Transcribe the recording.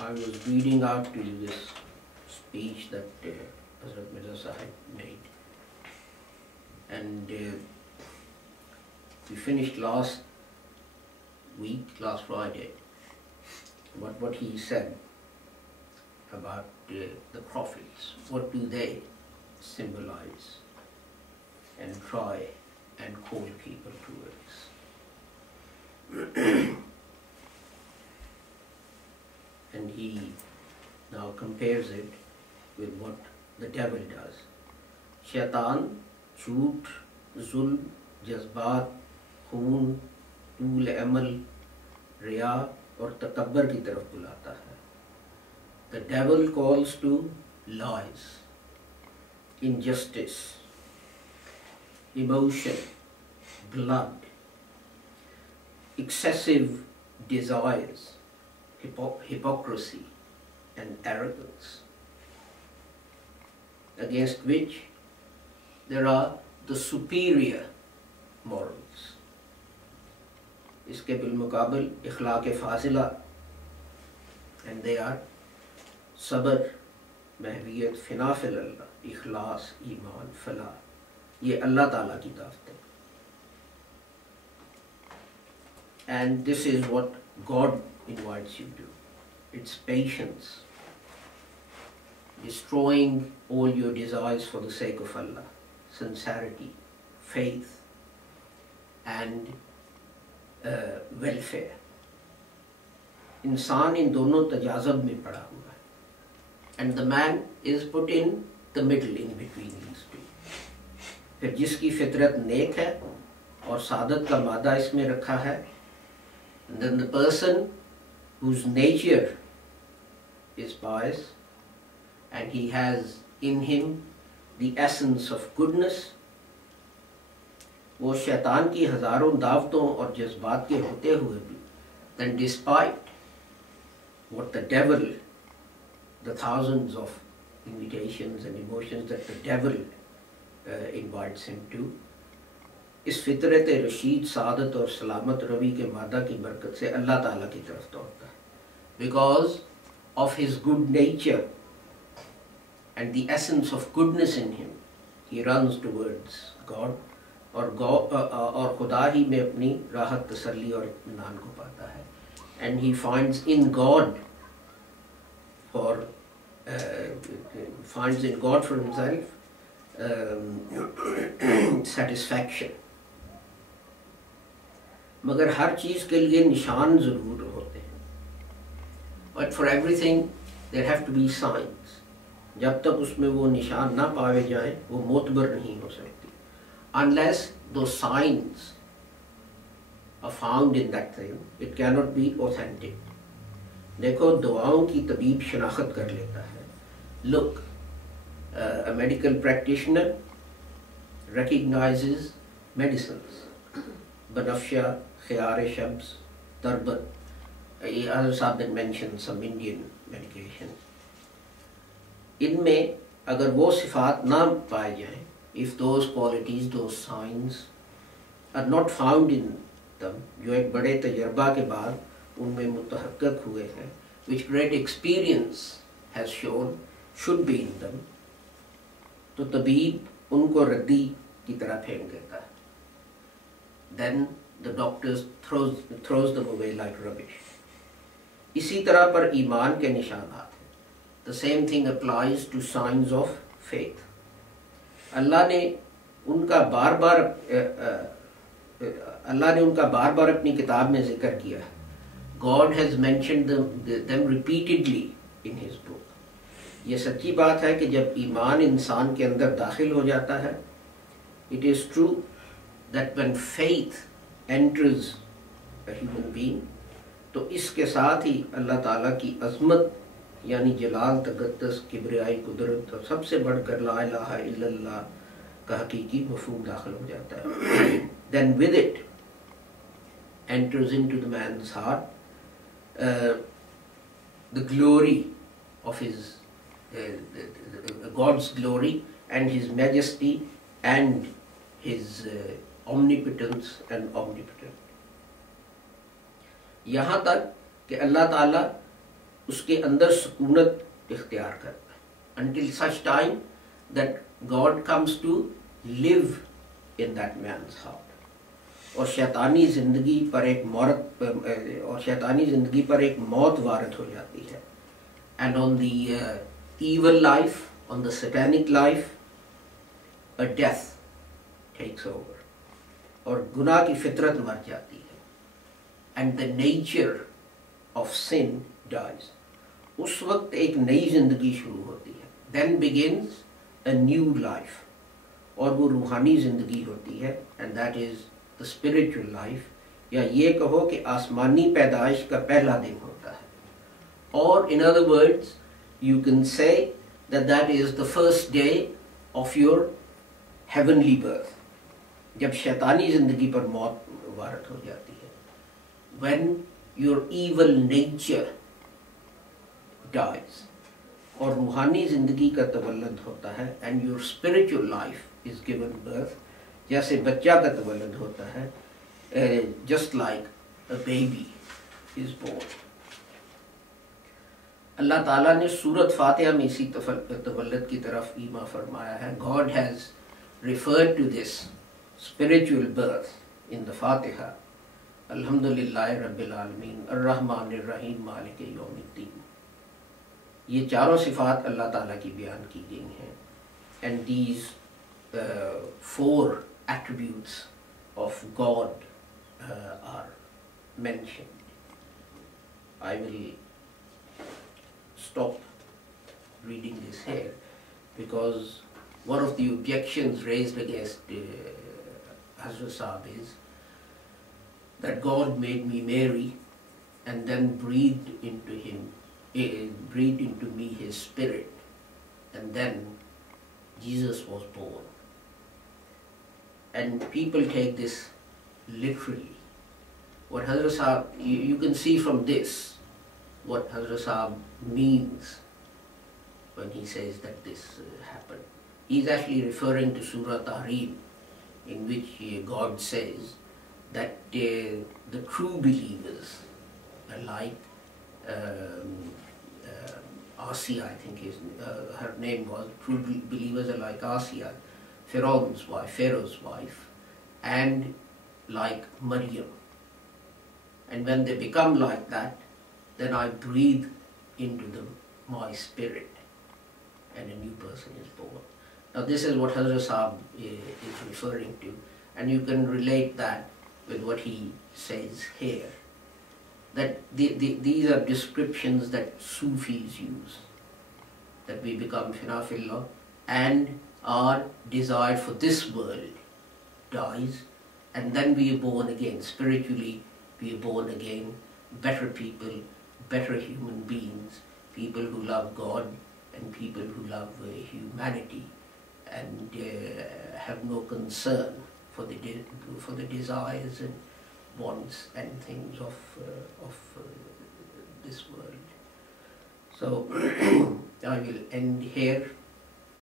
I was reading out to you this speech that Hazrat Mirza Sahib made, and we finished last Friday, about what he said about the prophets. What do they symbolize and try and call people towards? And he now compares it with what the devil does. Shaitan, झूठ, जुल्म, जज्बात, खून, तूल अमल, रिया और तकब्बर की तरफ बुलाता है. The devil calls to lies, injustice, emotion, blood, excessive desires, hypocrisy and arrogance, against which there are the superior morals. इसके बिलमुकाबिल इखलाक फाजिला, and they are सबर, महवियत, फिना फिल अल्लाह, इखलास, ईमान, फला. ये अल्लाह ताला की दावत है. And this is what God invites you to. It's patience, destroying all your desires for the sake of Allah, sincerity, faith and welfare. इंसान इन दोनों तजाज़ब में पड़ा हुआ है, and the man is put in the middle, in between these two. फिर जिसकी फितरत नेक है और सादत का मादा इसमें रखा है, then the person whose nature is pious and he has in him the essence of goodness, वो शैतान की हजारों दावतों और जज्बात के होते हुए भी, then despite what the devil, the thousands of invitations and emotions that the devil invites him to, इस फितरत रशीद, सादत और सलामत रवि के मादा की बरकत से अल्लाह ताला की तरफ दौड़ता है. Because of his good nature and the essence of goodness in him, he runs towards God, और खुदा ही में अपनी राहत, तसल्ली और इत्मीनान को पाता है. And he finds in God for himself satisfaction. मगर हर चीज़ के लिए निशान ज़रूर होते हैं. But for everything there have to be signs. जब तक उसमें वो निशान ना पाए जाएं, वो मोतबर नहीं हो सकती. Unless those signs are found in that thing, it cannot be authentic. देखो, दुआओं की तबीब शनाख्त कर लेता है. Look, a medical practitioner recognizes medicines. Banafsha, Khiyar Shabs, Tarbat. Others have been mentioned, some Indian medication. इनमें अगर वो सिफात ना पाए जाएं, if those qualities, those signs are not found in them, जो एक बड़े तजर्बा के बाद उनमें मुतहक्कक हुए हैं, which great experience has shown should be in them, तो तबीब उनको रद्दी की तरह फेंक देता है. Then the doctor throws them away like rubbish. इसी तरह पर ईमान के निशानात हैं. The same thing applies to signs of faith. अल्लाह ने उनका बार बार अपनी किताब में जिक्र किया है. God has mentioned them repeatedly in his book. ये सच्ची बात है कि जब ईमान इंसान के अंदर दाखिल हो जाता है, it is true that when faith enters a human being, तो इसके साथ ही अल्लाह ताला की अज़मत यानी जलाल, तक़द्दुस, किब्रियाई, कुदरत और सबसे बढ़कर ला इलाहा इल्लल्लाह का हकीकी मफ़हूम दाखिल हो जाता है. Then with it enters into the man's heart the glory of his God's glory and his majesty and his omnipotence and omnipotent. यहाँ तक कि अल्लाह ताला उसके अंदर सुकूनत इख्तियार करता है, until such time that God comes to live in that man's heart. और शैतानी ज़िंदगी पर एक मौत वारद हो जाती है. And on the evil life, on the satanic life, a death takes over. और गुनाह की फितरत मर जाती है. And the nature of sin dies. उस वक्त एक नई जिंदगी शुरू होती है. Then begins a new life. और वो रूहानी जिंदगी होती है. And that is the spiritual life. या ये कहो कि आसमानी पैदाइश का पहला दिन होता है. Or in other words, you can say that that is the first day of your heavenly birth. जब शैतानी जिंदगी पर मौत वारद हो जाती है. When your evil nature dies. और रूहानी जिंदगी का तवल्लुद होता है. And your spiritual life is given birth. जैसे बच्चा का तवल्लुद होता है, just like a baby is born. अल्लाह ताला ने सूरत फातिहा में इसी तवल्लुद की तरफ ईमा फरमाया है. God has referred to this spiritual birth in the Fatiha. Alhamdulillahi Rabbil Alameen, Ar-Rahmanir Rahim, Malik Yawmiddin. ये चारों सिफात अल्लाह ताला की बयान की गई हैं. And these four attributes of God are mentioned. I will stop reading this here because one of the objections raised against Hazrat Sahib is that God made me Mary and then breathed into me his spirit, and then Jesus was born. And people take this literally. What Hazrat Sahib, you can see from this what Hazrat Sahib means when he says that this happened. He's actually referring to Surah Tahrim, in which God says that the true believers are like Asiya, I think her name was. True believers are like Asiya, Pharaoh's wife, and like Maryam. And when they become like that, then I breathe into them my spirit, and a new person is born. Now this is what Hazrat Sahib is referring to, and you can relate that with what he says here. That these are descriptions that Sufis use, that we become finafillah and our desire for this world dies, and then we are born again. Spiritually, we are born again, better people, better human beings, people who love God and people who love humanity and have no concern for the desires and wants and things of this world. So I will end here.